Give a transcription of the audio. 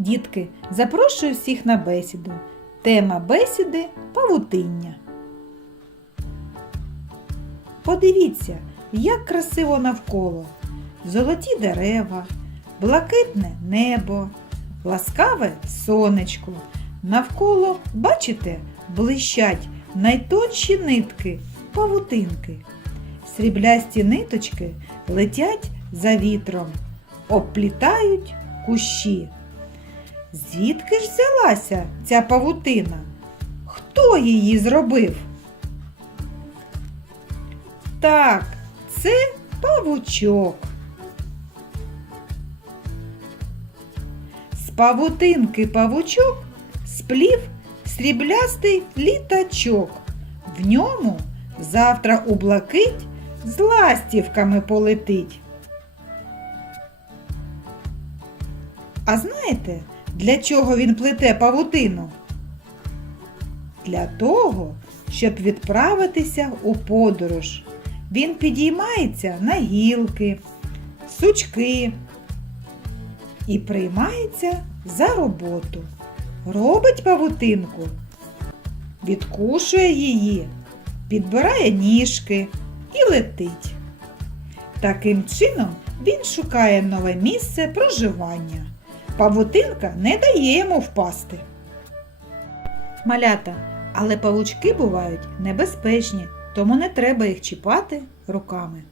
Дітки, запрошую всіх на бесіду. Тема бесіди павутиння. Подивіться, як красиво навколо. Золоті дерева, блакитне небо, ласкаве сонечко. Навколо, бачите, блищать найтонші нитки, павутинки. Сріблясті ниточки летять за вітром, обплітають кущі. Звідки ж взялася ця павутина? Хто її зробив? Так, це павучок. З павутинки павучок сплів сріблястий літачок. В ньому завтра у з ластівками полетить. А знаєте, для чого він плете павутину? Для того, щоб відправитися у подорож. Він підіймається на гілки, сучки і приймається за роботу. Робить павутинку, відкушує її, підбирає ніжки і летить. Таким чином він шукає нове місце проживання. Павутинка не дає йому впасти. Малята, але павучки бувають небезпечні, тому не треба їх чіпати руками.